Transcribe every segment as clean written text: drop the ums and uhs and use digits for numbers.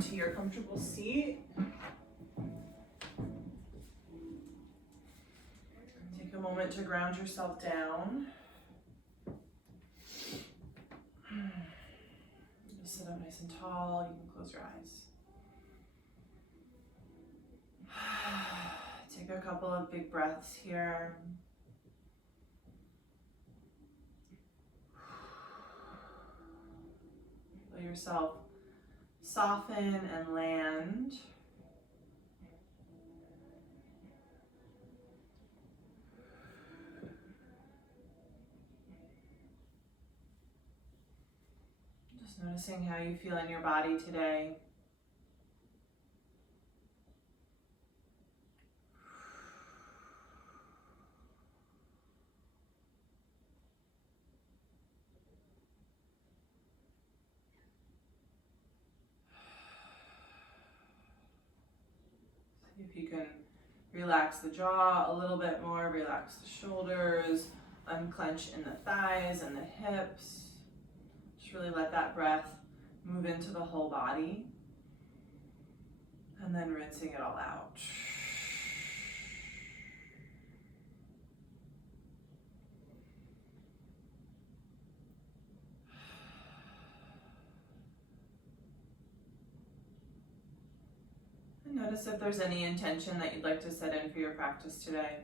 into your comfortable seat. Take a moment to ground yourself down. Just sit up nice and tall. You can close your eyes. Take a couple of big breaths here. Let yourself soften and land. Just noticing how you feel in your body today. If you can relax the jaw a little bit more, relax the shoulders, unclench in the thighs and the hips. Just really let that breath move into the whole body. And then rinsing it all out. Notice if there's any intention that you'd like to set in for your practice today.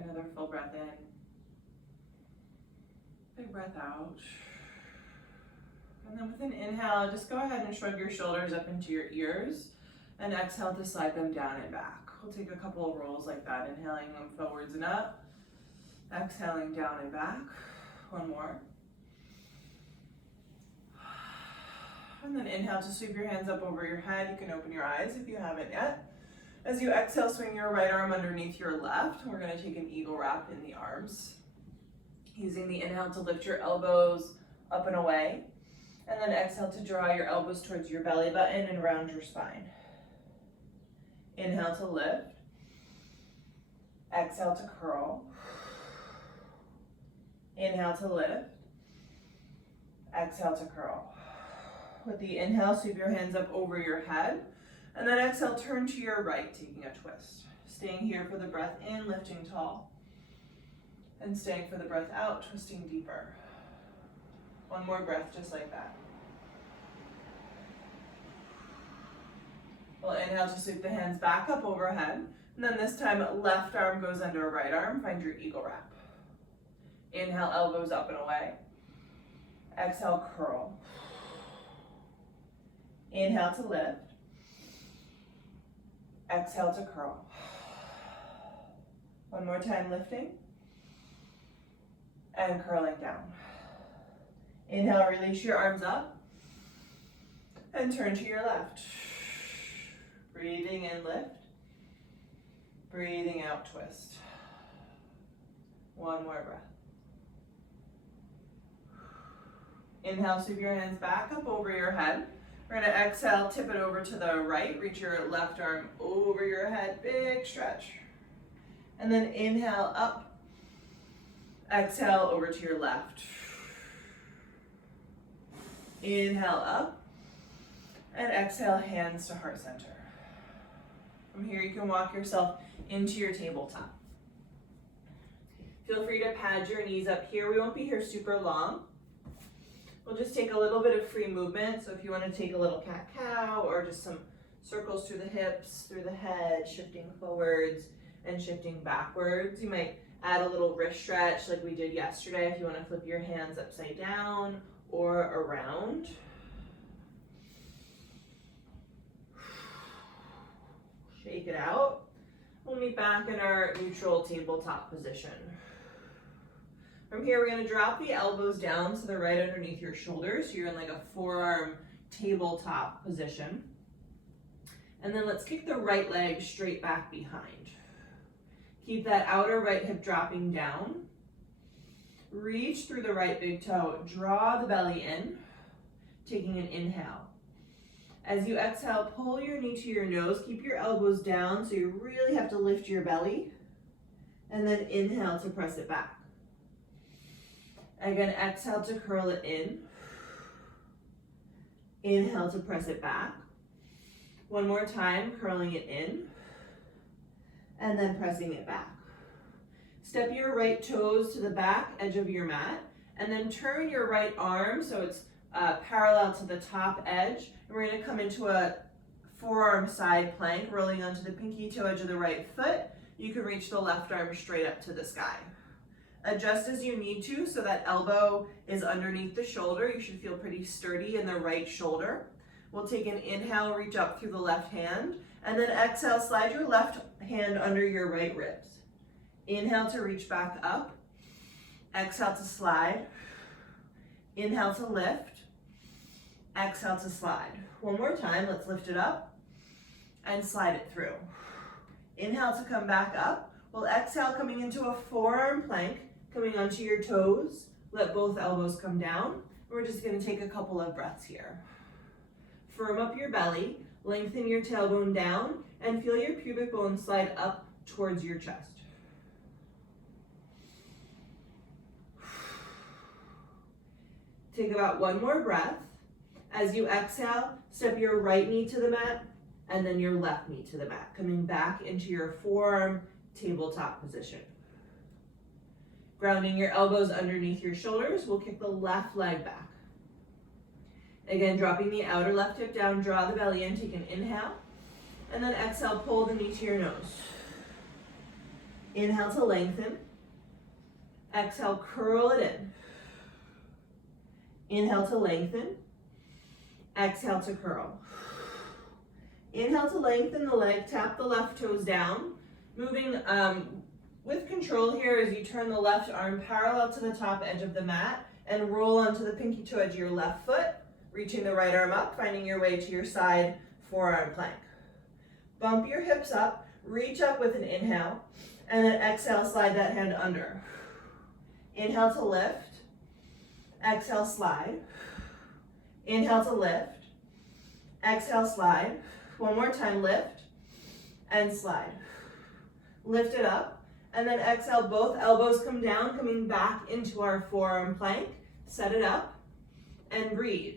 Another full breath in. Big breath out. And then with an inhale, just go ahead and shrug your shoulders up into your ears. And exhale to slide them down and back. We'll take a couple of rolls like that. Inhaling them forwards and up. Exhaling down and back. One more. And then inhale to sweep your hands up over your head. You can open your eyes if you haven't yet. As you exhale, swing your right arm underneath your left. We're going to take an eagle wrap in the arms. Using the inhale to lift your elbows up and away. And then exhale to draw your elbows towards your belly button and round your spine. Inhale to lift. Exhale to curl. Inhale to lift. Exhale to curl. With the inhale, sweep your hands up over your head. And then exhale, turn to your right, taking a twist. Staying here for the breath in, lifting tall. And staying for the breath out, twisting deeper. One more breath, just like that. We'll inhale to sweep the hands back up overhead. And then this time, left arm goes under right arm. Find your eagle wrap. Inhale, elbows up and away. Exhale, curl. Inhale to lift. Exhale to curl. One more time, lifting. And curling down. Inhale, release your arms up. And turn to your left. Breathing in, lift. Breathing out, twist. One more breath. Inhale, sweep your hands back up over your head. We're going to exhale, tip it over to the right, reach your left arm over your head, big stretch. And then inhale up, exhale over to your left. Inhale up, and exhale, hands to heart center. From here, you can walk yourself into your tabletop. Feel free to pad your knees up here. We won't be here super long. We'll just take a little bit of free movement. So if you want to take a little cat-cow or just some circles through the hips, through the head, shifting forwards and shifting backwards. You might add a little wrist stretch like we did yesterday if you want to flip your hands upside down or around. Shake it out. We'll meet back in our neutral tabletop position. From here, we're going to drop the elbows down to the right underneath your shoulders. So you're in like a forearm tabletop position. And then let's kick the right leg straight back behind. Keep that outer right hip dropping down. Reach through the right big toe. Draw the belly in, taking an inhale. As you exhale, pull your knee to your nose. Keep your elbows down so you really have to lift your belly. And then inhale to press it back. Again, exhale to curl it in. Inhale to press it back. One more time, curling it in. And then pressing it back. Step your right toes to the back edge of your mat. And then turn your right arm so it's parallel to the top edge. And we're going to come into a forearm side plank, rolling onto the pinky toe edge of the right foot. You can reach the left arm straight up to the sky. Adjust as you need to so that elbow is underneath the shoulder. You should feel pretty sturdy in the right shoulder. We'll take an inhale, reach up through the left hand, and then exhale, slide your left hand under your right ribs. Inhale to reach back up. Exhale to slide. Inhale to lift. Exhale to slide. One more time, let's lift it up and slide it through. Inhale to come back up. We'll exhale, coming into a forearm plank, coming onto your toes. Let both elbows come down. We're just going to take a couple of breaths here. Firm up your belly, lengthen your tailbone down, and feel your pubic bone slide up towards your chest. Take about one more breath. As you exhale, step your right knee to the mat, and then your left knee to the mat, coming back into your forearm tabletop position. Grounding your elbows underneath your shoulders, we'll kick the left leg back. Again, dropping the outer left hip down, draw the belly in, take an inhale, and then exhale, pull the knee to your nose. Inhale to lengthen. Exhale, curl it in. Inhale to lengthen. Exhale to curl. Inhale to lengthen the leg, tap the left toes down. Moving with control here as you turn the left arm parallel to the top edge of the mat and roll onto the pinky toe edge of your left foot, reaching the right arm up, finding your way to your side forearm plank. Bump your hips up, reach up with an inhale, and then exhale, slide that hand under. Inhale to lift, exhale, slide. Inhale to lift, exhale, slide. One more time, lift and slide. Lift it up, and then exhale, both elbows come down, coming back into our forearm plank. Set it up and breathe.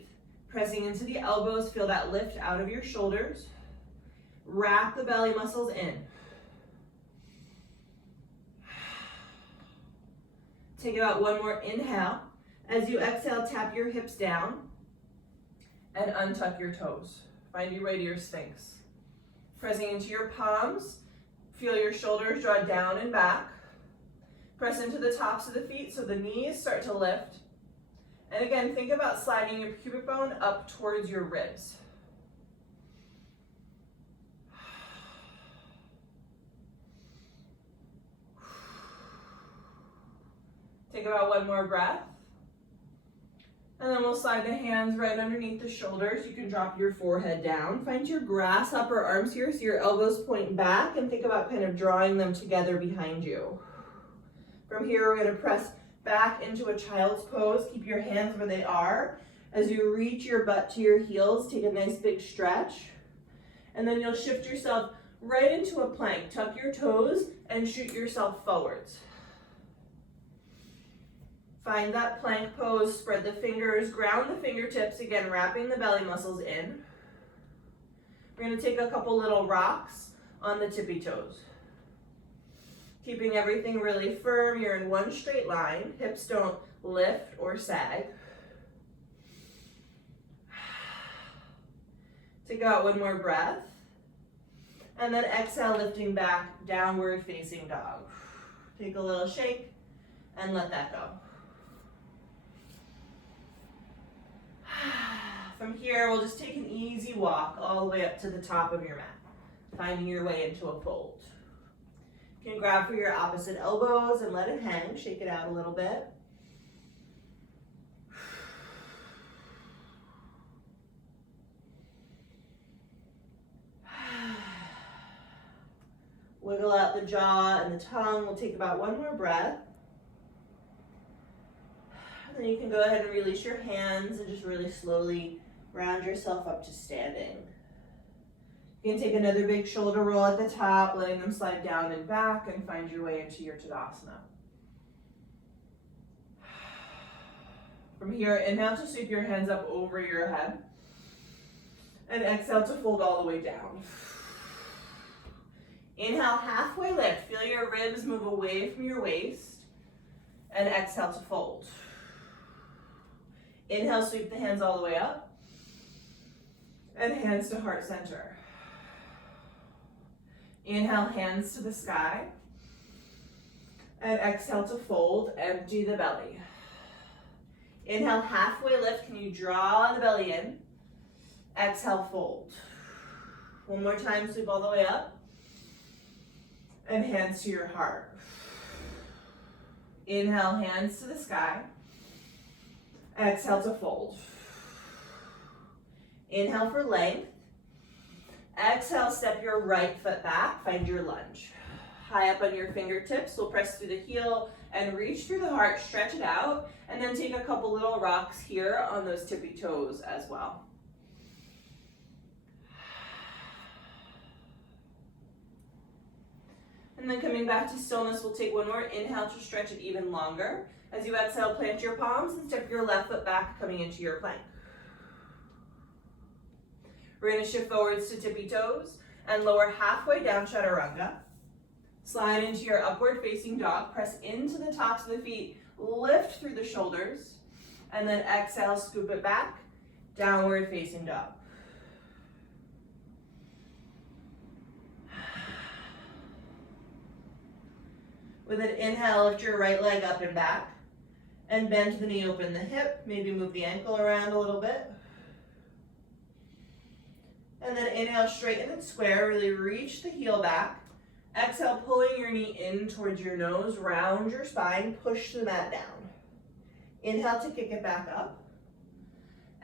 Pressing into the elbows, feel that lift out of your shoulders. Wrap the belly muscles in. Take about one more inhale. As you exhale, tap your hips down and untuck your toes. Find your way to your Sphinx. Pressing into your palms, feel your shoulders draw down and back. Press into the tops of the feet so the knees start to lift. And again, think about sliding your pubic bone up towards your ribs. Take about one more breath. And then we'll slide the hands right underneath the shoulders. You can drop your forehead down. Find your grasshopper arms here so your elbows point back, and think about kind of drawing them together behind you. From here, we're going to press back into a child's pose. Keep your hands where they are. As you reach your butt to your heels, take a nice big stretch. And then you'll shift yourself right into a plank. Tuck your toes and shoot yourself forwards. Find that plank pose, spread the fingers, ground the fingertips, again, wrapping the belly muscles in. We're going to take a couple little rocks on the tippy toes. Keeping everything really firm, you're in one straight line. Hips don't lift or sag. Take out one more breath. And then exhale, lifting back, downward facing dog. Take a little shake and let that go. From here, we'll just take an easy walk all the way up to the top of your mat, finding your way into a fold. You can grab for your opposite elbows and let it hang, shake it out a little bit. wiggle out the jaw and the tongue. We'll take about one more breath. And then you can go ahead and release your hands and just really slowly round yourself up to standing. You can take another big shoulder roll at the top, letting them slide down and back, and find your way into your Tadasana. From here, inhale to sweep your hands up over your head. And exhale to fold all the way down. Inhale, halfway lift. Feel your ribs move away from your waist. And exhale to fold. Inhale, sweep the hands all the way up. And hands to heart center. Inhale, hands to the sky. And exhale to fold, empty the belly. Inhale, halfway lift. Can you draw the belly in? Exhale, fold. One more time, sweep all the way up. And hands to your heart. Inhale, hands to the sky. Exhale to fold. Inhale for length. Exhale, step your right foot back, find your lunge. High up on your fingertips, we'll press through the heel and reach through the heart, stretch it out, and then take a couple little rocks here on those tippy toes as well. And then coming back to stillness, we'll take one more inhale to stretch it even longer. As you exhale, plant your palms and step your left foot back, coming into your plank. We're going to shift forwards to tippy toes and lower halfway down, chaturanga. Slide into your upward facing dog. Press into the tops of the feet. Lift through the shoulders. And then exhale, scoop it back. Downward facing dog. With an inhale, lift your right leg up and back. And bend the knee, open the hip. Maybe move the ankle around a little bit. And then inhale, straighten and square, really reach the heel back. Exhale, pulling your knee in towards your nose, round your spine, push the mat down. Inhale to kick it back up.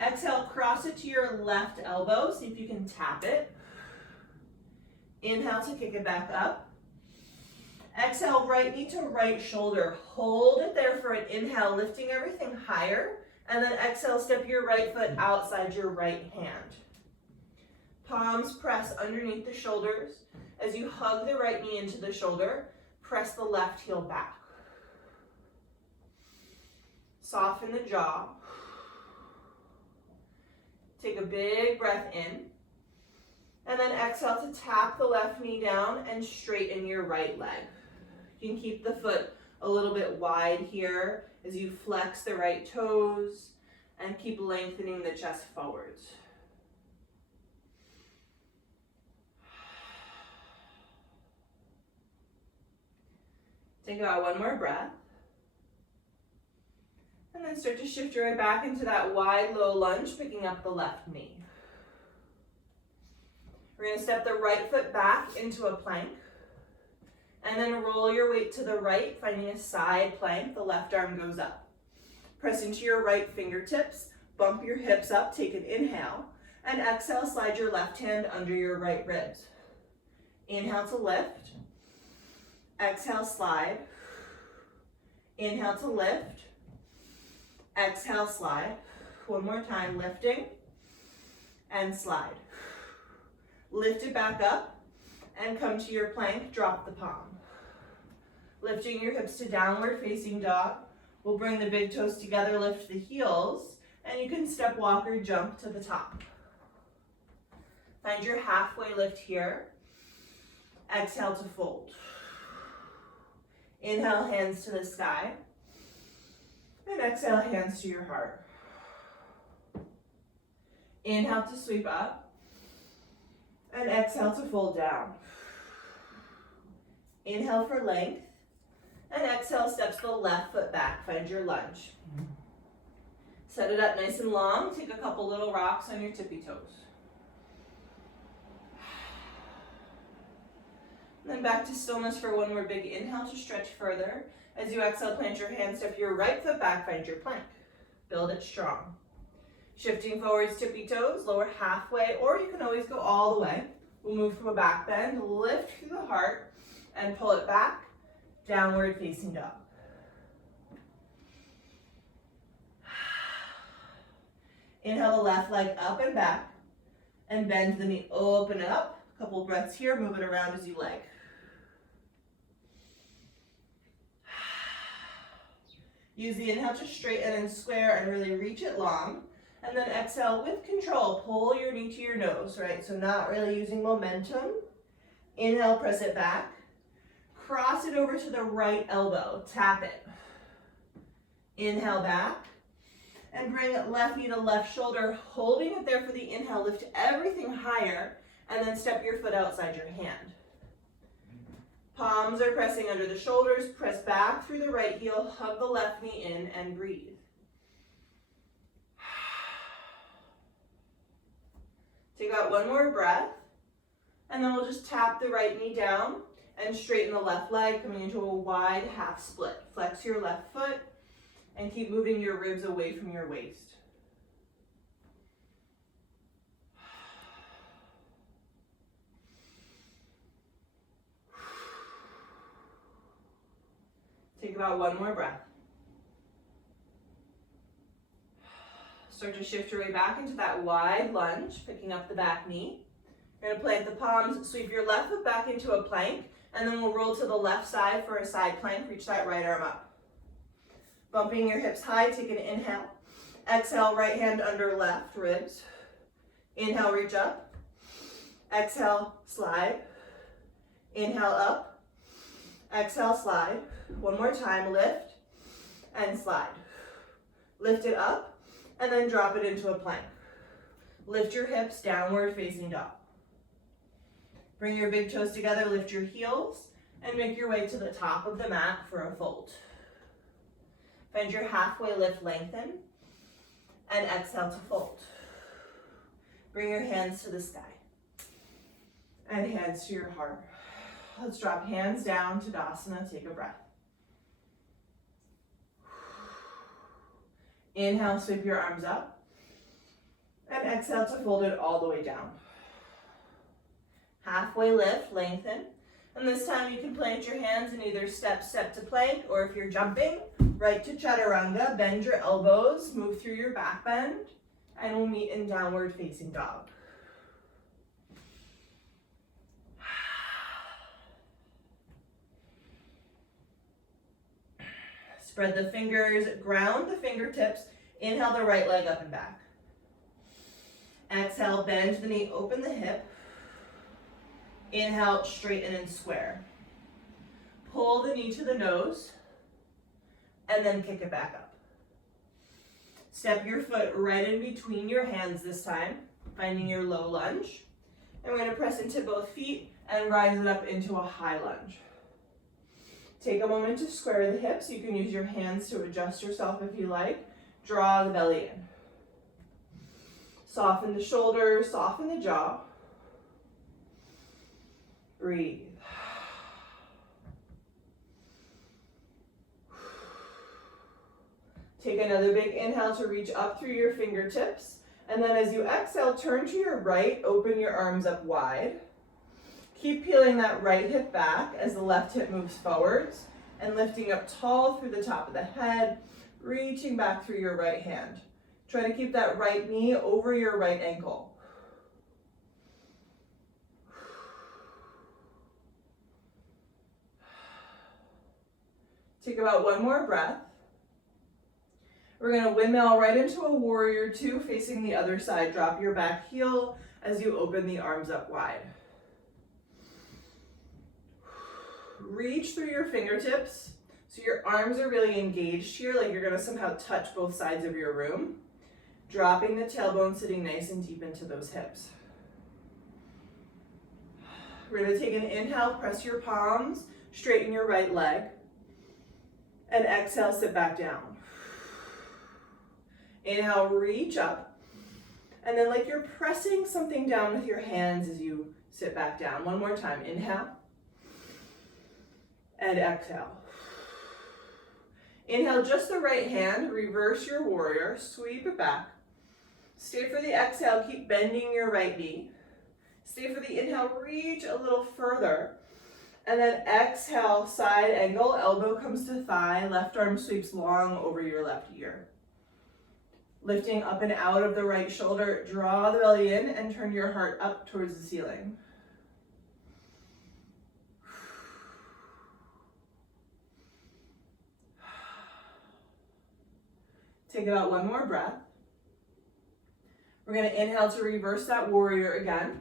Exhale, cross it to your left elbow, see if you can tap it. Inhale to kick it back up. Exhale, right knee to right shoulder. Hold it there for an inhale, lifting everything higher. And then exhale, step your right foot outside your right hand. Palms press underneath the shoulders. As you hug the right knee into the shoulder, press the left heel back. Soften the jaw. Take a big breath in. And then exhale to tap the left knee down and straighten your right leg. You can keep the foot a little bit wide here as you flex the right toes and keep lengthening the chest forwards. Take about one more breath. And then start to shift your way back into that wide low lunge, picking up the left knee. We're going to step the right foot back into a plank. And then roll your weight to the right, finding a side plank. The left arm goes up. Press into your right fingertips. Bump your hips up. Take an inhale. And exhale, slide your left hand under your right ribs. Inhale to lift. Exhale, slide. Inhale to lift. Exhale, slide. One more time, lifting and slide. Lift it back up and come to your plank, drop the palm. Lifting your hips to downward facing dog. We'll bring the big toes together, lift the heels, and you can step, walk, or jump to the top. Find your halfway lift here. Exhale to fold. Inhale, hands to the sky. And exhale, hands to your heart. Inhale to sweep up. And exhale to fold down. Inhale for length. And exhale, steps the left foot back. Find your lunge. Set it up nice and long. Take a couple little rocks on your tippy toes. And then back to stillness for one more big inhale to stretch further. As you exhale, plant your hands, step your right foot back, find your plank. Build it strong. Shifting forwards, tippy toes, lower halfway, or you can always go all the way. We'll move from a back bend, lift through the heart, and pull it back, downward facing dog. Inhale the left leg up and back, and bend the knee, open it up. A couple breaths here, move it around as you like. Use the inhale to straighten and square and really reach it long. And then exhale with control, pull your knee to your nose, right? So not really using momentum. Inhale, press it back. Cross it over to the right elbow, tap it. Inhale back. And bring left knee to left shoulder, holding it there for the inhale. Lift everything higher, and then step your foot outside your hand. Palms are pressing under the shoulders. Press back through the right heel. Hug the left knee in and breathe. Take out one more breath, and then we'll just tap the right knee down and straighten the left leg, coming into a wide half split. Flex your left foot and keep moving your ribs away from your waist. Take about one more breath. Start to shift your way back into that wide lunge, picking up the back knee. You're gonna plant the palms, sweep your left foot back into a plank, and then we'll roll to the left side for a side plank. Reach that right arm up. Bumping your hips high, take an inhale. Exhale, right hand under left ribs. Inhale, reach up. Exhale, slide. Inhale, up. Exhale, slide. One more time, lift and slide. Lift it up and then drop it into a plank. Lift your hips, downward facing dog. Bring your big toes together, lift your heels, and make your way to the top of the mat for a fold. Find your halfway lift, lengthen, and exhale to fold. Bring your hands to the sky and hands to your heart. Let's drop hands down to Tadasana, take a breath. Inhale, sweep your arms up, and exhale to fold it all the way down. Halfway lift, lengthen, and this time you can plant your hands in either step to plank, or if you're jumping, right to chaturanga. Bend your elbows, move through your back bend, and we'll meet in downward facing dog. Spread the fingers, ground the fingertips. Inhale the right leg up and back. Exhale, bend the knee, open the hip. Inhale, straighten and square. Pull the knee to the nose, and then kick it back up. Step your foot right in between your hands this time, finding your low lunge. And we're going to press into both feet and rise it up into a high lunge. Take a moment to square the hips. You can use your hands to adjust yourself if you like. Draw the belly in. Soften the shoulders, soften the jaw. Breathe. Take another big inhale to reach up through your fingertips. And then as you exhale, turn to your right, open your arms up wide. Keep peeling that right hip back as the left hip moves forwards and lifting up tall through the top of the head, reaching back through your right hand. Try to keep that right knee over your right ankle. Take about one more breath. We're going to windmill right into a warrior two, facing the other side. Drop your back heel as you open the arms up wide. Reach through your fingertips so your arms are really engaged here, like you're going to somehow touch both sides of your room. Dropping the tailbone, sitting nice and deep into those hips. We're going to take an inhale, press your palms, straighten your right leg, and exhale, sit back down. Inhale, reach up, and then like you're pressing something down with your hands as you sit back down. One more time, inhale, and exhale. Inhale just the right hand, reverse your warrior, sweep it back. Stay for the exhale, keep bending your right knee. Stay for the inhale, reach a little further. And then exhale, side angle, elbow comes to thigh, left arm sweeps long over your left ear. Lifting up and out of the right shoulder, draw the belly in and turn your heart up towards the ceiling. Take about one more breath. We're going to inhale to reverse that warrior again.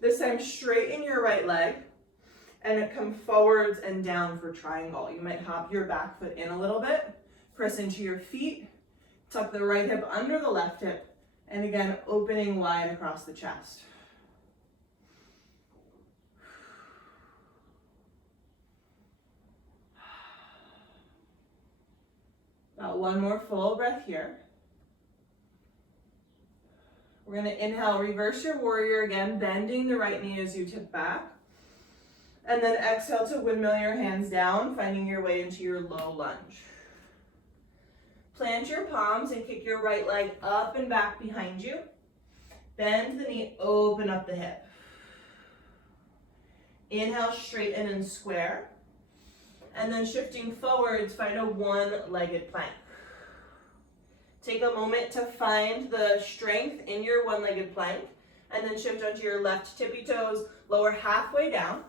This time straighten your right leg and come forwards and down for triangle. You might hop your back foot in a little bit, press into your feet, tuck the right hip under the left hip, and again, opening wide across the chest. About one more full breath here. We're going to inhale, reverse your warrior again, bending the right knee as you tip back. And then exhale to windmill your hands down, finding your way into your low lunge. Plant your palms and kick your right leg up and back behind you. Bend the knee, open up the hip. Inhale, straighten and square. And then shifting forwards, find a one-legged plank. Take a moment to find the strength in your one-legged plank, and then shift onto your left tippy toes, lower halfway down.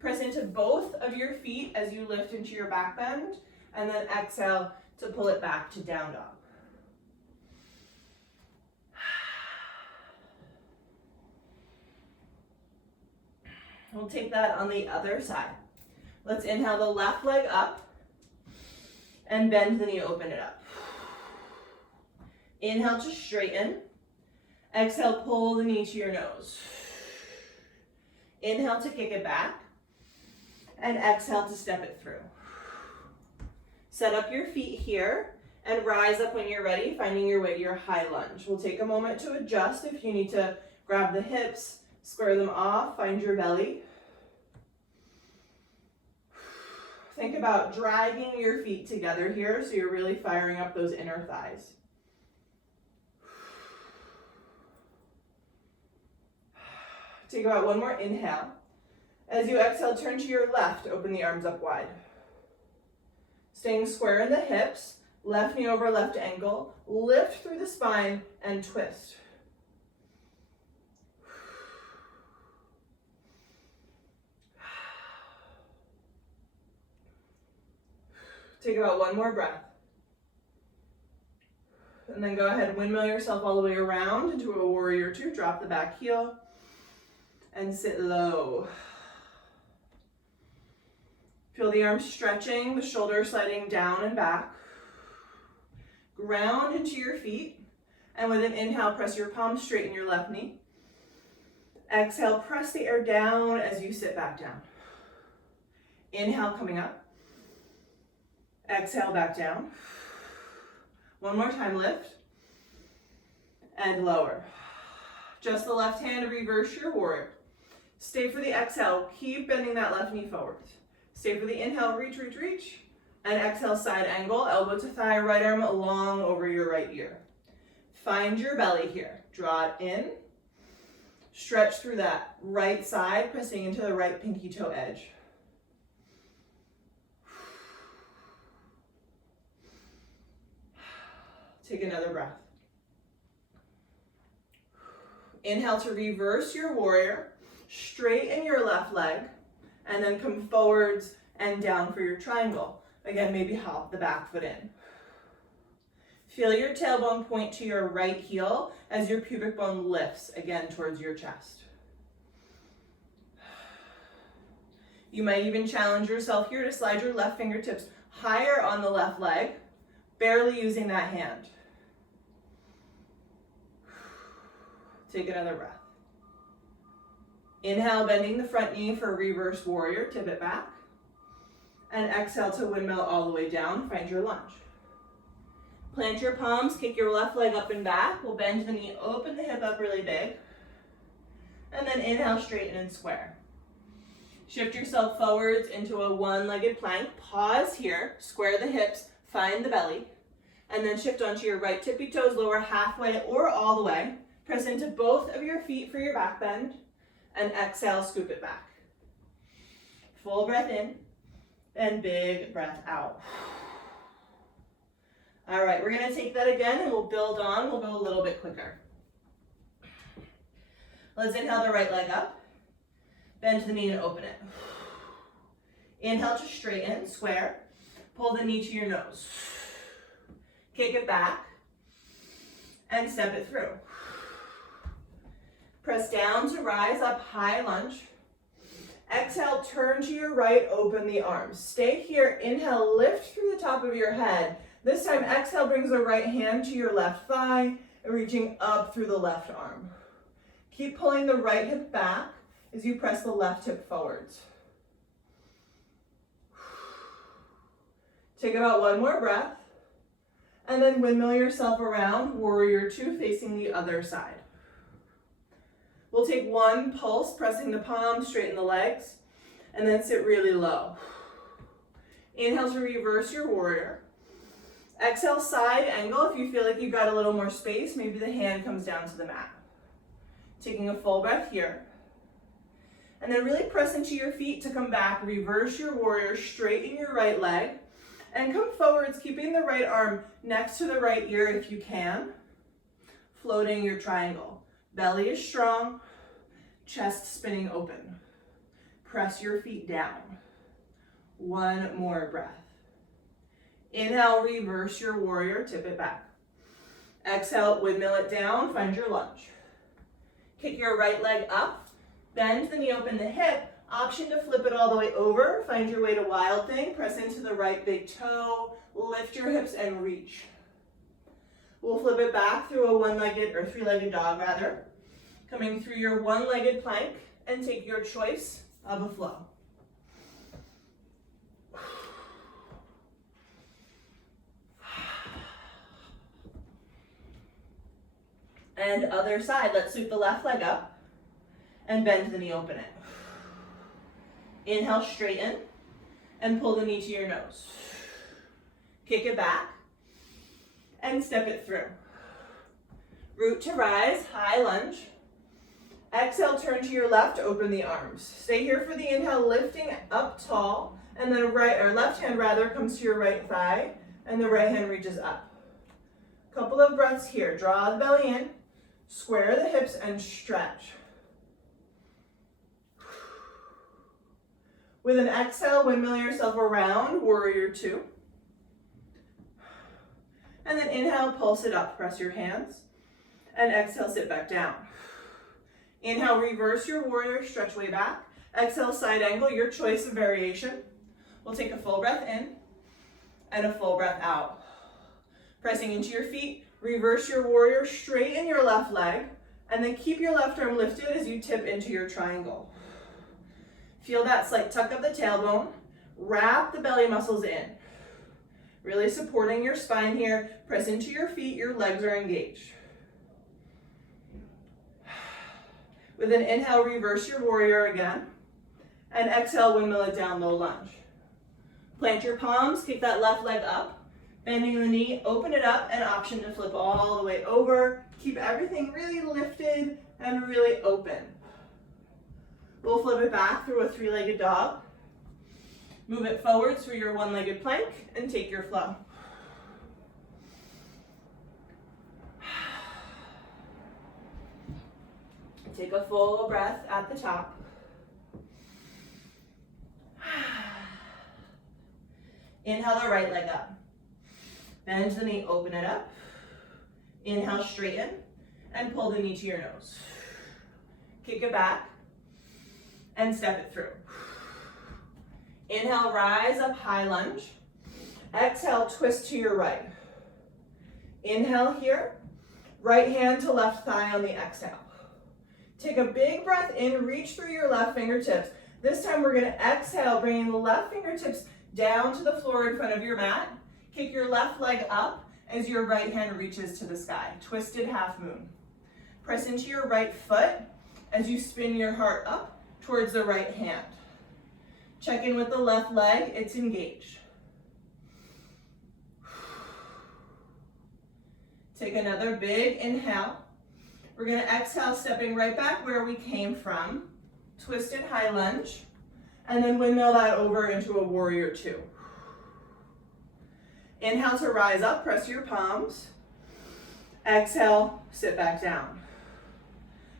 Press into both of your feet as you lift into your back bend, and then exhale to pull it back to down dog. We'll take that on the other side. Let's inhale the left leg up and bend the knee, open it up. Inhale to straighten. Exhale, pull the knee to your nose. Inhale to kick it back. And exhale to step it through. Set up your feet here and rise up when you're ready, finding your way to your high lunge. We'll take a moment to adjust if you need to grab the hips, square them off, find your belly. Think about dragging your feet together here so you're really firing up those inner thighs. Take about one more inhale. As you exhale, turn to your left, open the arms up wide. Staying square in the hips, left knee over left ankle, lift through the spine and twist. Take about one more breath. And then go ahead and windmill yourself all the way around into a warrior two. Drop the back heel and sit low. Feel the arms stretching, the shoulders sliding down and back. Ground into your feet. And with an inhale, press your palms straight in your left knee. Exhale, press the air down as you sit back down. Inhale, coming up. Exhale, back down. One more time, lift. And lower. Just the left hand, reverse your warrior. Stay for the exhale, keep bending that left knee forward. Stay for the inhale, reach, reach, reach. And exhale, side angle, elbow to thigh, right arm long over your right ear. Find your belly here. Draw it in. Stretch through that right side, pressing into the right pinky toe edge. Take another breath. Inhale to reverse your warrior. Straighten your left leg. And then come forwards and down for your triangle. Again, maybe hop the back foot in. Feel your tailbone point to your right heel as your pubic bone lifts again towards your chest. You might even challenge yourself here to slide your left fingertips higher on the left leg, barely using that hand. Take another breath. Inhale, bending the front knee for reverse warrior, tip it back. And exhale to windmill all the way down, find your lunge. Plant your palms, kick your left leg up and back. We'll bend the knee, open the hip up really big. And then inhale, straighten and square. Shift yourself forwards into a one-legged plank. Pause here, square the hips, find the belly. And then shift onto your right tippy toes, lower halfway or all the way. Press into both of your feet for your back bend. And exhale, scoop it back. full breath in and big breath out. All right, we're gonna take that again and we'll build on. We'll go a little bit quicker. Let's inhale the right leg up. Bend to the knee and open it. Inhale to straighten, square. Pull the knee to your nose. Kick it back and step it through. Press down to rise up, high lunge. Exhale, turn to your right, open the arms. Stay here, inhale, lift through the top of your head. This time, exhale brings the right hand to your left thigh and reaching up through the left arm. Keep pulling the right hip back as you press the left hip forwards. Take about one more breath, and then windmill yourself around, warrior two, facing the other side. We'll take one pulse, pressing the palms, straighten the legs, and then sit really low. Inhale to reverse your warrior. Exhale, side angle. If you feel like you've got a little more space, maybe the hand comes down to the mat. Taking a full breath here. And then really press into your feet to come back. Reverse your warrior, straighten your right leg, and come forwards, keeping the right arm next to the right ear if you can. Floating your triangle. Belly is strong, chest spinning open. Press your feet down. One more breath. Inhale, reverse your warrior, tip it back. Exhale, windmill it down, find your lunge. Kick your right leg up, bend the knee, open the hip. Option to flip it all the way over. Find your way to wild thing. Press into the right big toe, lift your hips and reach. We'll flip it back through a one-legged or three-legged dog rather. Coming through your one-legged plank and take your choice of a flow. And other side, let's sweep the left leg up and bend the knee, open it. Inhale, straighten, and pull the knee to your nose. Kick it back, and step it through. Root to rise, high lunge. Exhale, turn to your left, open the arms. Stay here for the inhale, lifting up tall, and then left hand rather comes to your right thigh, and the right hand reaches up. Couple of breaths here. Draw the belly in, square the hips, and stretch. With an exhale, windmill yourself around, warrior two. And then inhale, pulse it up, press your hands. And exhale, sit back down. Inhale, reverse your warrior, stretch way back. Exhale, side angle, your choice of variation. We'll take a full breath in and a full breath out. Pressing into your feet, reverse your warrior, straighten your left leg, and then keep your left arm lifted as you tip into your triangle. Feel that slight tuck of the tailbone. Wrap the belly muscles in. Really supporting your spine here. Press into your feet, your legs are engaged. With an inhale, reverse your warrior again. And exhale, windmill it down, low lunge. Plant your palms, kick that left leg up. Bending the knee, open it up, and option to flip all the way over. Keep everything really lifted and really open. We'll flip it back through a three-legged dog. Move it forward through your one-legged plank and take your flow. Take a full breath at the top. Inhale the right leg up. Bend the knee, open it up. Inhale, straighten, and pull the knee to your nose. Kick it back, and step it through. Inhale, rise up, high lunge. Exhale, twist to your right. Inhale here, right hand to left thigh on the exhale. Take a big breath in, reach through your left fingertips. This time we're gonna exhale, bringing the left fingertips down to the floor in front of your mat. Kick your left leg up as your right hand reaches to the sky. Twisted half moon. Press into your right foot as you spin your heart up towards the right hand. Check in with the left leg, it's engaged. Take another big inhale. We're gonna exhale, stepping right back where we came from. Twisted high lunge. And then windmill that over into a warrior two. Inhale to rise up, press your palms. Exhale, sit back down.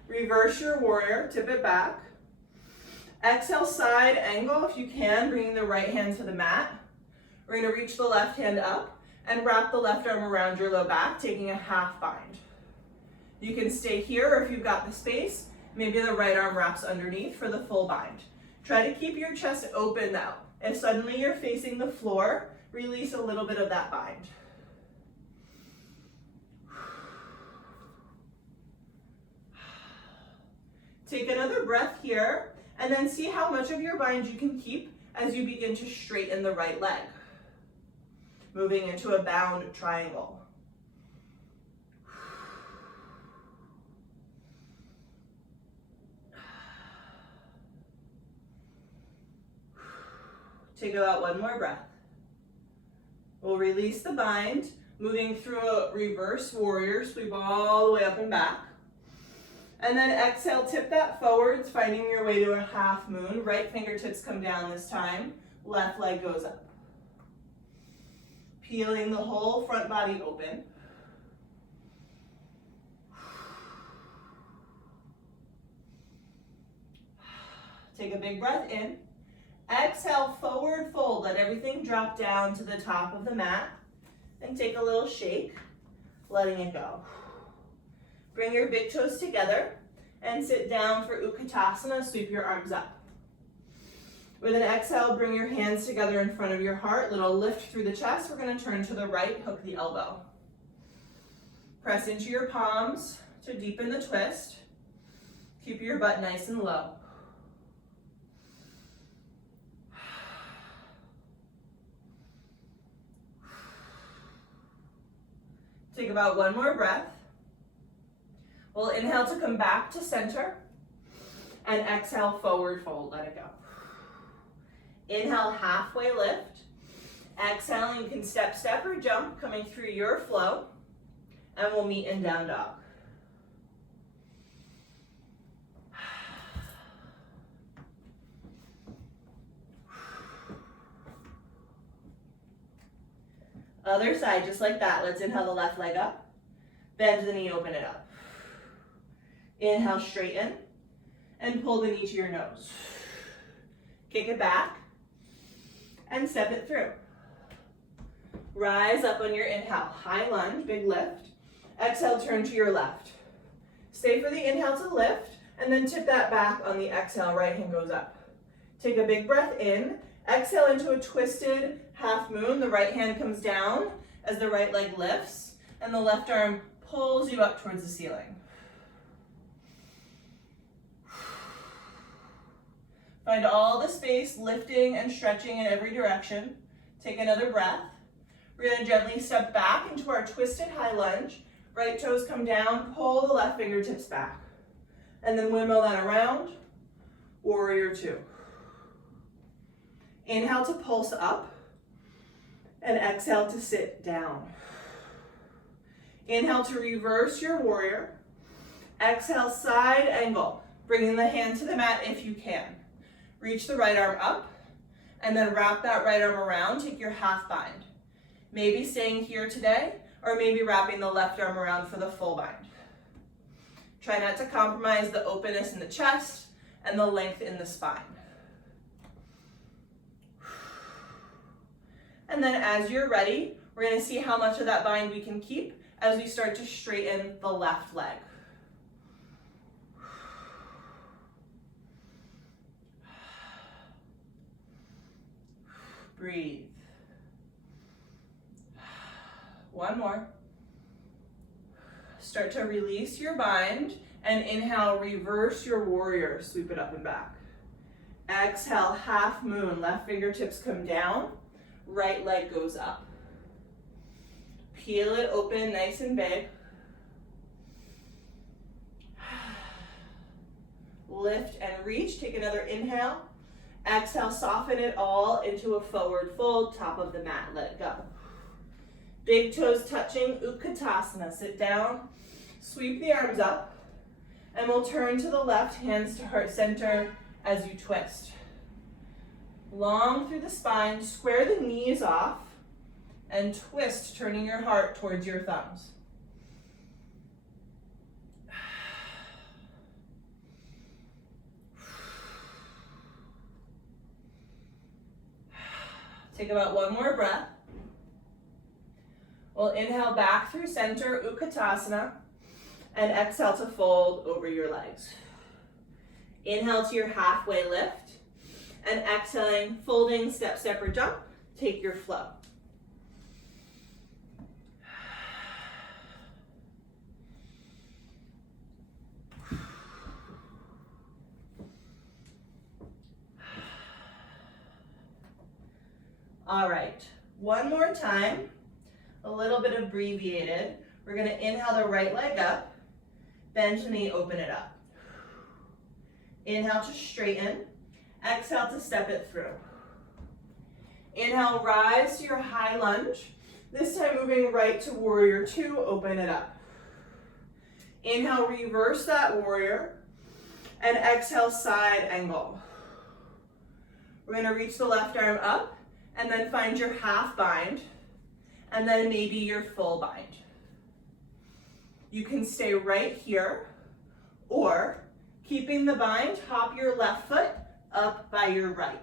Reverse your warrior, tip it back. Exhale, side angle if you can, bringing the right hand to the mat. We're gonna reach the left hand up and wrap the left arm around your low back, taking a half bind. You can stay here, or if you've got the space, maybe the right arm wraps underneath for the full bind. Try to keep your chest open though. If suddenly you're facing the floor, release a little bit of that bind. Take another breath here, and then see how much of your bind you can keep as you begin to straighten the right leg. Moving into a bound triangle. Take about one more breath. We'll release the bind, moving through a reverse warrior, sweep all the way up and back. And then exhale, tip that forwards, finding your way to a half moon. Right fingertips come down this time, left leg goes up. Peeling the whole front body open. Take a big breath in. Exhale, forward fold. Let everything drop down to the top of the mat. And take a little shake, letting it go. Bring your big toes together and sit down for Utkatasana. Sweep your arms up. With an exhale, bring your hands together in front of your heart. Little lift through the chest. We're going to turn to the right, hook the elbow. Press into your palms to deepen the twist. Keep your butt nice and low. Take about one more breath. We'll inhale to come back to center and exhale, forward fold, let it go. Inhale, halfway lift. Exhaling, you can step, step, or jump, coming through your flow, and we'll meet in down dog. Other side, just like that. Let's inhale the left leg up. Bend the knee, open it up. Inhale, straighten, and pull the knee to your nose. Kick it back, and step it through. Rise up on your inhale. High lunge, big lift. Exhale, turn to your left. Stay for the inhale to lift, and then tip that back on the exhale. Right hand goes up. Take a big breath in. Exhale into a twisted half moon. The right hand comes down as the right leg lifts, and the left arm pulls you up towards the ceiling. Find all the space, lifting and stretching in every direction. Take another breath. We're going to gently step back into our twisted high lunge. Right toes come down, pull the left fingertips back. And then windmill that around, warrior two. Inhale to pulse up, and exhale to sit down. Inhale to reverse your warrior. Exhale, side angle, bringing the hand to the mat if you can. Reach the right arm up, and then wrap that right arm around. Take your half bind. Maybe staying here today, or maybe wrapping the left arm around for the full bind. Try not to compromise the openness in the chest and the length in the spine. And then as you're ready, we're going to see how much of that bind we can keep as we start to straighten the left leg. Breathe. One more. Start to release your bind and inhale, reverse your warrior, sweep it up and back. Exhale, half moon, left fingertips come down, right leg goes up. Peel it open nice and big. Lift and reach, take another inhale. Exhale, soften it all into a forward fold, top of the mat, let it go. Big toes touching, Utkatasana. Sit down, sweep the arms up, and we'll turn to the left, hands to heart center as you twist. Long through the spine, square the knees off, and twist, turning your heart towards your thumbs. Take about one more breath. We'll inhale back through center, Utkatasana, and exhale to fold over your legs. Inhale to your halfway lift, and exhaling, folding, step, step, or jump, take your flow. All right, one more time, a little bit abbreviated. We're gonna inhale the right leg up, bend the knee, open it up. Inhale to straighten, exhale to step it through. Inhale, rise to your high lunge. This time moving right to warrior two, open it up. Inhale, reverse that warrior, and exhale, side angle. We're gonna reach the left arm up, and then find your half bind, and then maybe your full bind. You can stay right here, or keeping the bind, hop your left foot up by your right.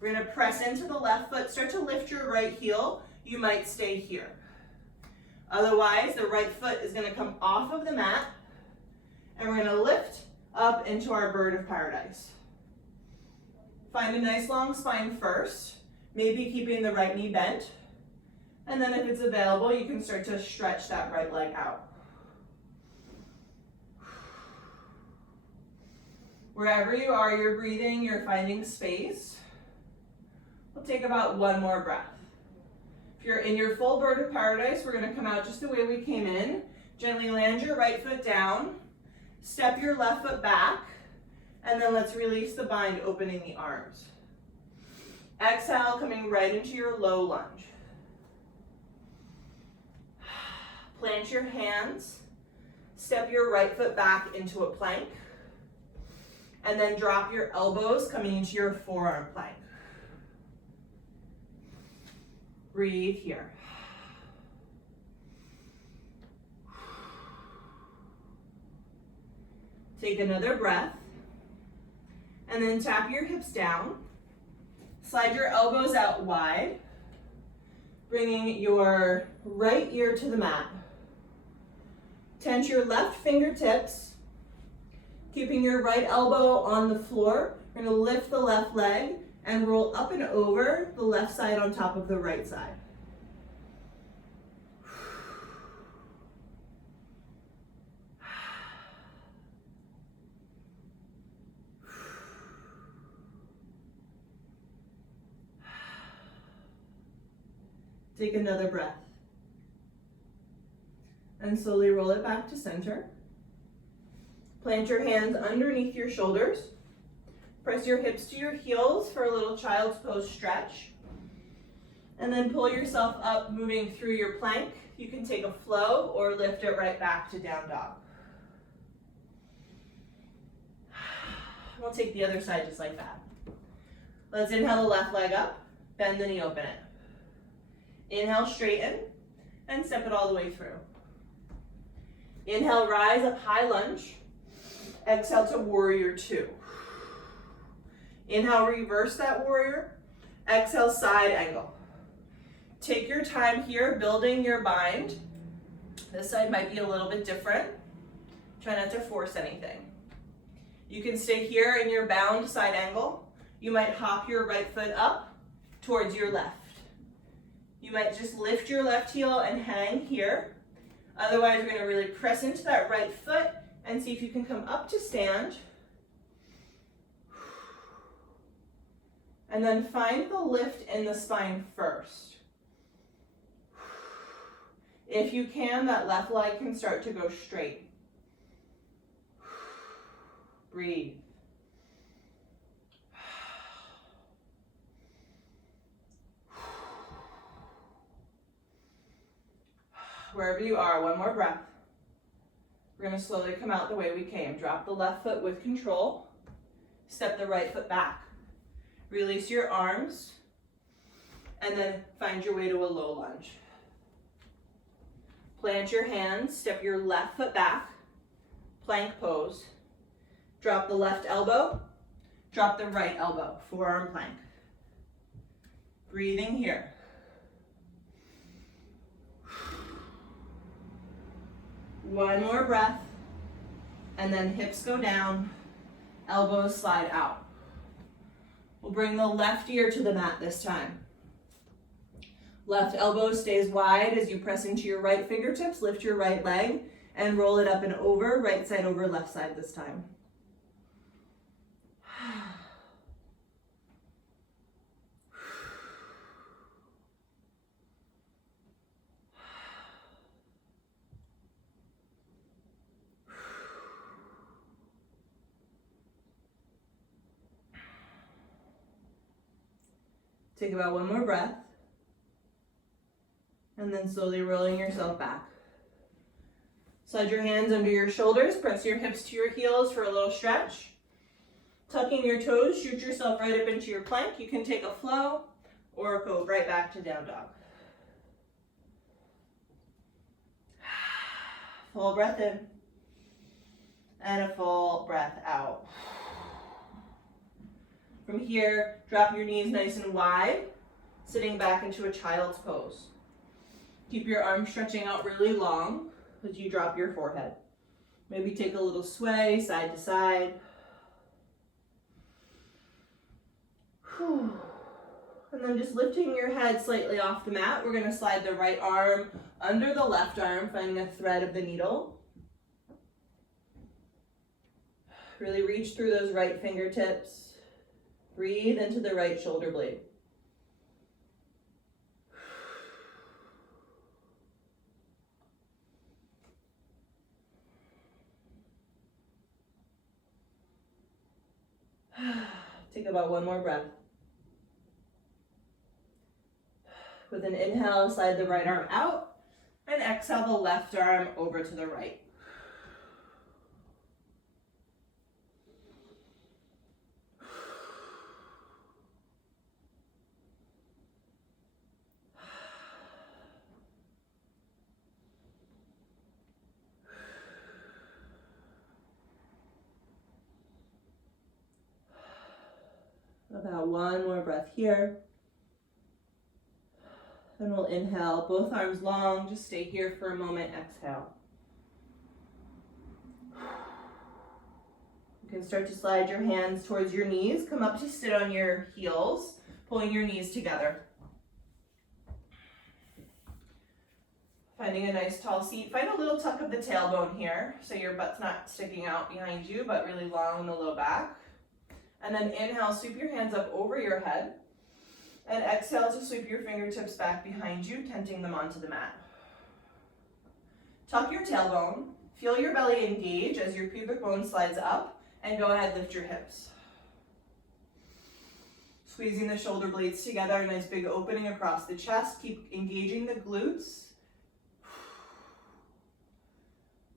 We're gonna press into the left foot, start to lift your right heel. You might stay here. Otherwise, the right foot is gonna come off of the mat, and we're gonna lift up into our bird of paradise. Find a nice long spine first, maybe keeping the right knee bent. And then if it's available, you can start to stretch that right leg out. Wherever you are, you're breathing, you're finding space. We'll take about one more breath. If you're in your full bird of paradise, we're gonna come out just the way we came in. Gently land your right foot down, step your left foot back, and then let's release the bind, opening the arms. Exhale, coming right into your low lunge. Plant your hands, step your right foot back into a plank, and then drop your elbows coming into your forearm plank. Breathe here. Take another breath, and then tap your hips down. Slide your elbows out wide, bringing your right ear to the mat. Tense your left fingertips, keeping your right elbow on the floor. We're gonna lift the left leg and roll up and over the left side on top of the right side. Take another breath. And slowly roll it back to center. Plant your hands underneath your shoulders. Press your hips to your heels for a little child's pose stretch. And then pull yourself up, moving through your plank. You can take a flow or lift it right back to down dog. We'll take the other side just like that. Let's inhale the left leg up, bend the knee, open it. Inhale, straighten, and step it all the way through. Inhale, rise up, high lunge. Exhale to warrior two. Inhale, reverse that warrior. Exhale, side angle. Take your time here, building your bind. This side might be a little bit different. Try not to force anything. You can stay here in your bound side angle. You might hop your right foot up towards your left. You might just lift your left heel and hang here. Otherwise, we're going to really press into that right foot and see if you can come up to stand. And then find the lift in the spine first. If you can, that left leg can start to go straight. Breathe. Wherever you are, one more breath. We're going to slowly come out the way we came. Drop the left foot with control. Step the right foot back. Release your arms, and then find your way to a low lunge. Plant your hands, step your left foot back, plank pose. Drop the left elbow, drop the right elbow, forearm plank. Breathing here. One more breath, and then hips go down, elbows slide out. We'll bring the left ear to the mat this time. Left elbow stays wide as you press into your right fingertips, lift your right leg, and roll it up and over, right side over left side this time. Take about one more breath, and then slowly rolling yourself back. Slide your hands under your shoulders, press your hips to your heels for a little stretch. Tucking your toes, shoot yourself right up into your plank. You can take a flow or go right back to down dog. Full breath in, and a full breath out. From here, drop your knees nice and wide, sitting back into a child's pose. Keep your arms stretching out really long as you drop your forehead. Maybe take a little sway side to side. Whew. And then just lifting your head slightly off the mat, we're going to slide the right arm under the left arm, finding a thread of the needle. Really reach through those right fingertips. Breathe into the right shoulder blade. Take about one more breath. With an inhale, slide the right arm out, and exhale the left arm over to the right. About one more breath here. Then we'll inhale, both arms long, just stay here for a moment, exhale. You can start to slide your hands towards your knees, come up to sit on your heels, pulling your knees together. Finding a nice tall seat, find a little tuck of the tailbone here, so your butt's not sticking out behind you, but really long in the low back. And then inhale, sweep your hands up over your head. And exhale to sweep your fingertips back behind you, tenting them onto the mat. Tuck your tailbone, feel your belly engage as your pubic bone slides up, and go ahead, lift your hips. Squeezing the shoulder blades together, a nice big opening across the chest. Keep engaging the glutes.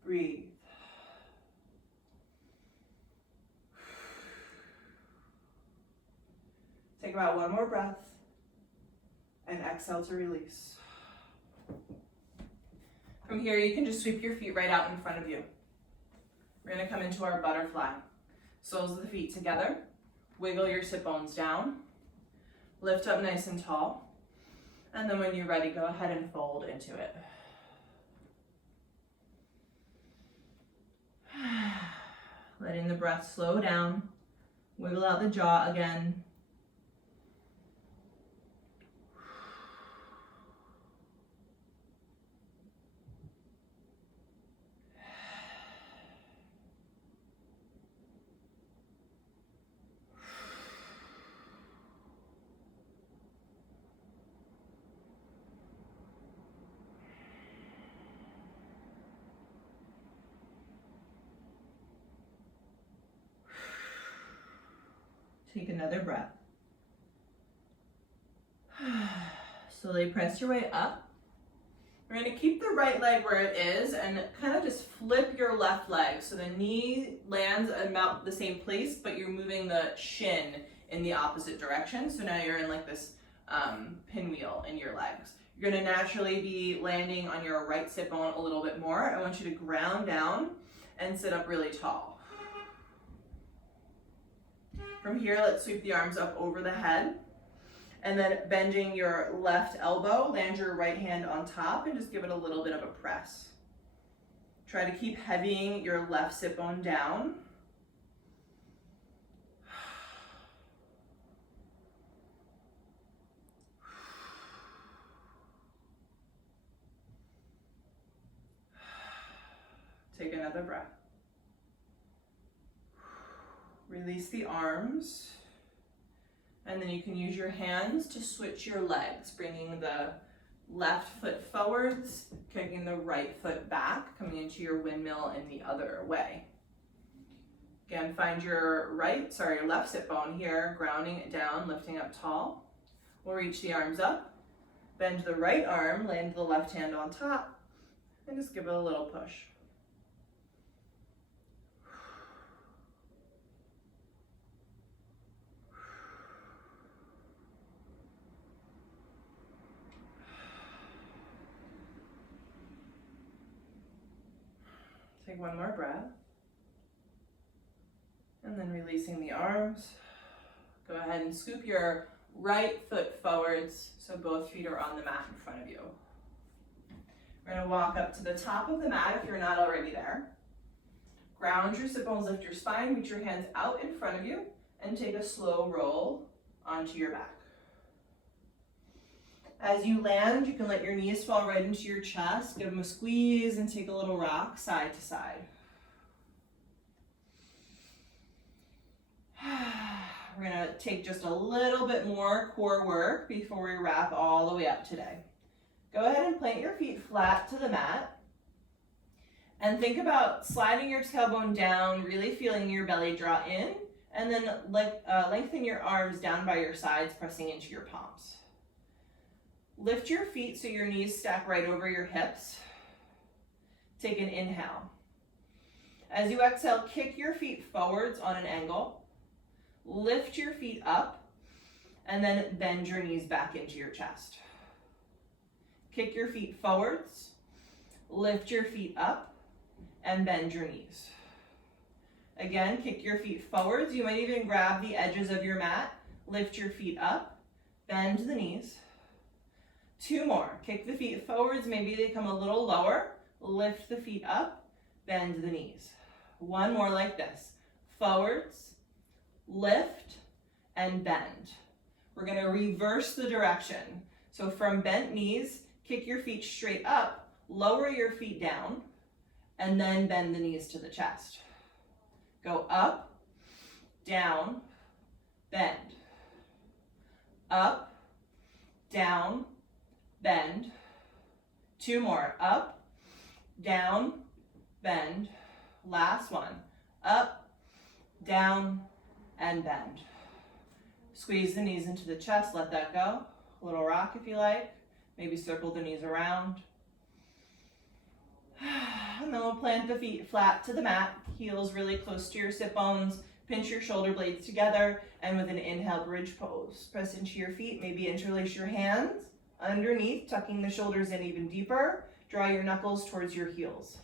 Breathe. Take about one more breath, and exhale to release. From here, you can just sweep your feet right out in front of you. We're gonna come into our butterfly. Soles of the feet together, wiggle your sit bones down, lift up nice and tall, and then when you're ready, go ahead and fold into it. Letting the breath slow down, wiggle out the jaw again. Take another breath. Slowly press your way up We're going to keep the right leg where it is and kind of just flip your left leg. So the knee lands about the same place, but you're moving the shin in the opposite direction. So now you're in like this pinwheel in your legs. You're going to naturally be landing on your right sit bone a little bit more. I want you to ground down and sit up really tall. From here, let's sweep the arms up over the head. And then bending your left elbow, land your right hand on top and just give it a little bit of a press. Try to keep heavying your left sit bone down. Take another breath. Release the arms. And then you can use your hands to switch your legs, bringing the left foot forwards, kicking the right foot back, coming into your windmill in the other way. Again, find your left sit bone here, grounding it down, lifting up tall. We'll reach the arms up, bend the right arm, land the left hand on top, and just give it a little push. Take one more breath. And then releasing the arms. Go ahead and scoop your right foot forwards so both feet are on the mat in front of you. We're going to walk up to the top of the mat if you're not already there. Ground your sit bones, lift your spine, reach your hands out in front of you, and take a slow roll onto your back. As you land, you can let your knees fall right into your chest, give them a squeeze, and take a little rock side to side. We're going to take just a little bit more core work before we wrap all the way up today. Go ahead and plant your feet flat to the mat. And think about sliding your tailbone down, really feeling your belly draw in, and then lengthen your arms down by your sides, pressing into your palms. Lift your feet so your knees stack right over your hips. Take an inhale. As you exhale, kick your feet forwards on an angle. Lift your feet up, and then bend your knees back into your chest. Kick your feet forwards, lift your feet up, and bend your knees. Again, kick your feet forwards. You might even grab the edges of your mat, lift your feet up, bend the knees. Two more. Kick the feet forwards, maybe they come a little lower. Lift the feet up, bend the knees. One more like this. Forwards, lift, and bend. We're going to reverse the direction. So from bent knees, kick your feet straight up, lower your feet down, and then bend the knees to the chest. Go up, down, bend. Up, down, bend. Two more. Up, down, bend. Last one. Up, down, and bend. Squeeze the knees into the chest. Let that go. A little rock if you like. Maybe circle the knees around. And then we'll plant the feet flat to the mat. Heels really close to your sit bones. Pinch your shoulder blades together. And with an inhale, bridge pose. Press into your feet. Maybe interlace your hands underneath, tucking the shoulders in even deeper. Draw your knuckles towards your heels.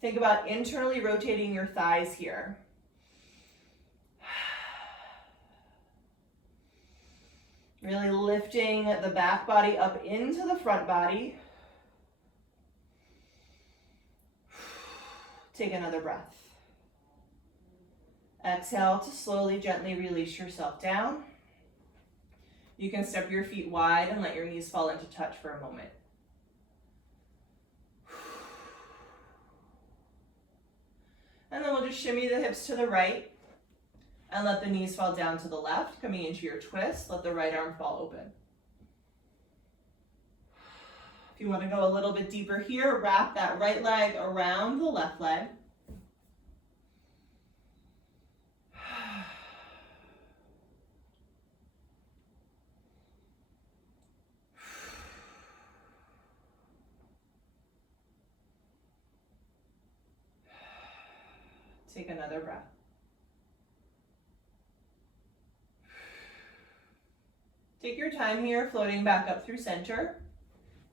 Think about internally rotating your thighs here. Really lifting the back body up into the front body. Take another breath. Exhale to slowly, gently release yourself down. You can step your feet wide and let your knees fall into touch for a moment. And then we'll just shimmy the hips to the right and let the knees fall down to the left, coming into your twist. Let the right arm fall open. If you want to go a little bit deeper here, wrap that right leg around the left leg. Take another breath. Take your time here, floating back up through center.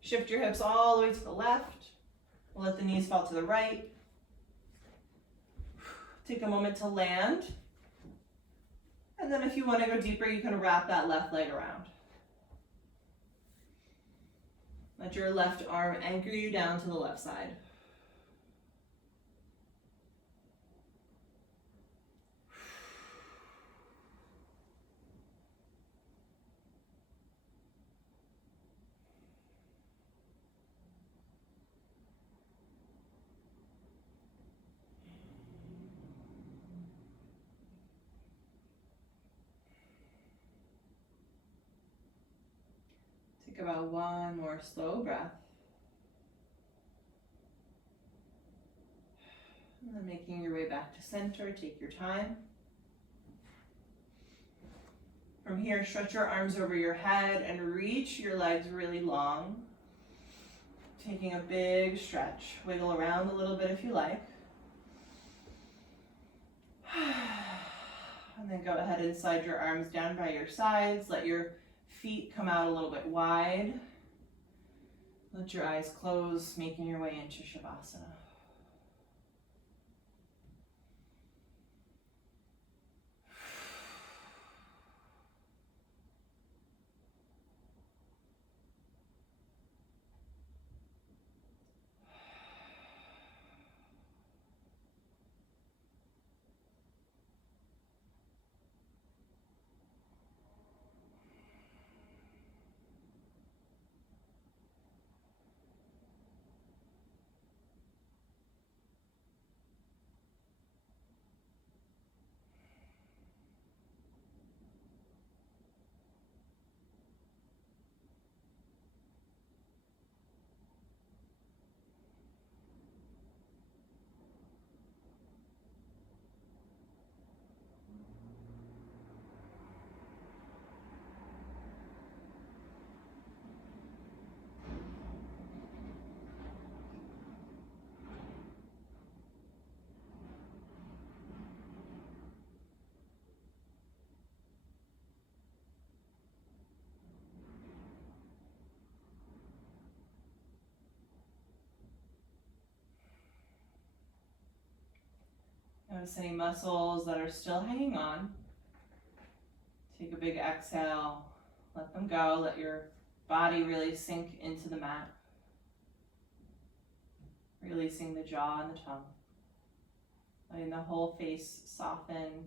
Shift your hips all the way to the left. Let the knees fall to the right. Take a moment to land. And then if you want to go deeper, you can wrap that left leg around. Let your left arm anchor you down to the left side. Take about one more slow breath. And then making your way back to center, take your time. From here, stretch your arms over your head and reach your legs really long. Taking a big stretch. Wiggle around a little bit if you like. And then go ahead and slide your arms down by your sides. Let your feet come out a little bit wide. Let your eyes close, making your way into Shavasana. Notice any muscles that are still hanging on. Take a big exhale, let them go, let your body really sink into the mat. Releasing the jaw and the tongue. Letting the whole face soften.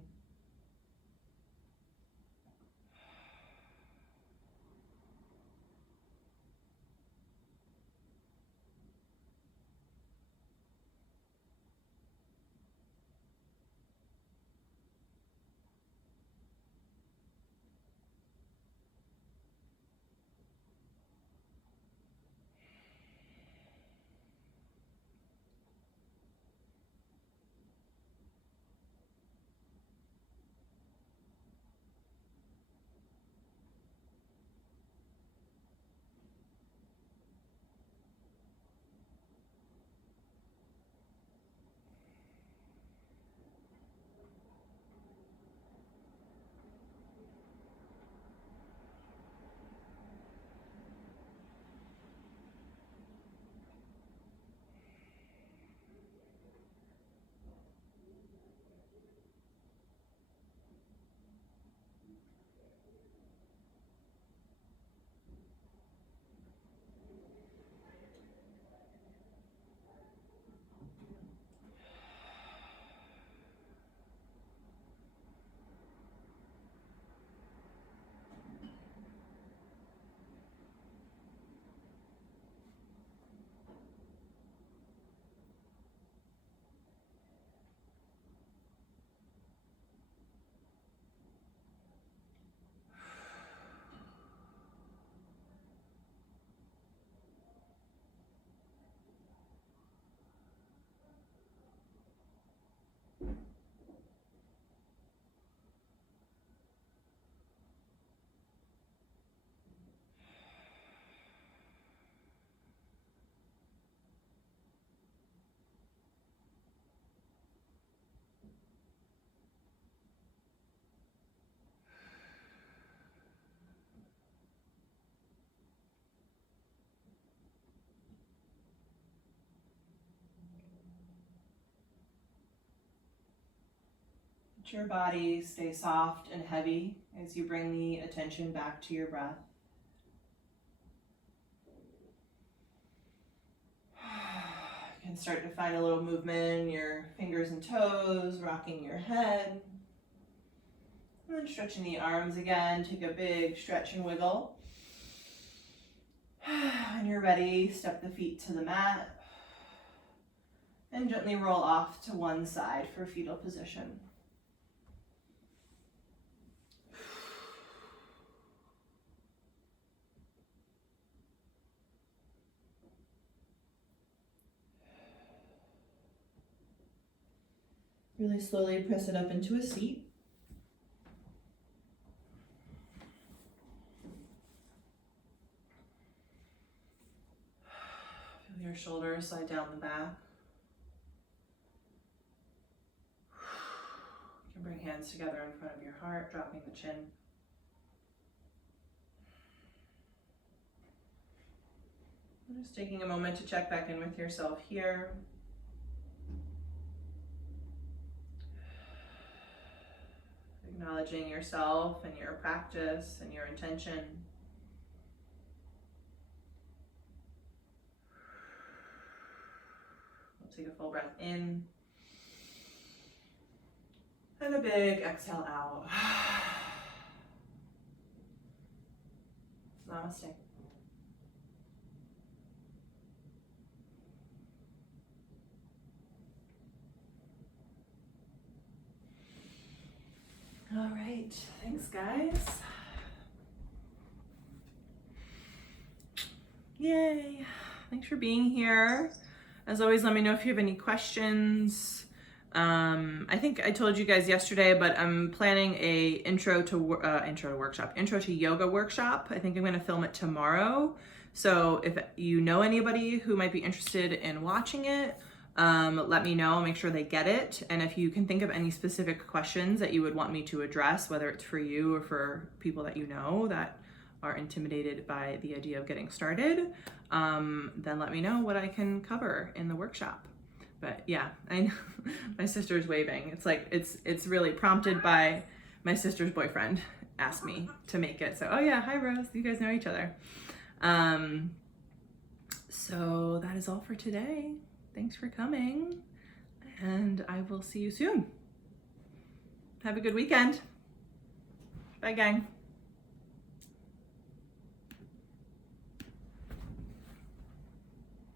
Let your body stay soft and heavy as you bring the attention back to your breath. You can start to find a little movement in your fingers and toes, rocking your head. And then stretching the arms again, take a big stretch and wiggle. When you're ready, step the feet to the mat and gently roll off to one side for fetal position. Really slowly press it up into a seat. Feel your shoulders slide down the back. You can bring hands together in front of your heart, dropping the chin. And just taking a moment to check back in with yourself here. Acknowledging yourself and your practice and your intention. We'll take a full breath in. And a big exhale out. Namaste. All right, thanks guys. Yay, thanks for being here. As always, let me know if you have any questions. I think I told you guys yesterday, but I'm planning a intro to yoga workshop. I think I'm gonna film it tomorrow. So if you know anybody who might be interested in watching it, let me know, make sure they get it. And if you can think of any specific questions that you would want me to address, whether it's for you or for people that you know that are intimidated by the idea of getting started, then let me know what I can cover in the workshop. But yeah, I know my sister's waving. It's like, it's really prompted by my sister's boyfriend asked me to make it. So, oh yeah, hi Rose, you guys know each other. So that is all for today. Thanks for coming, and I will see you soon. Have a good weekend. Bye, gang.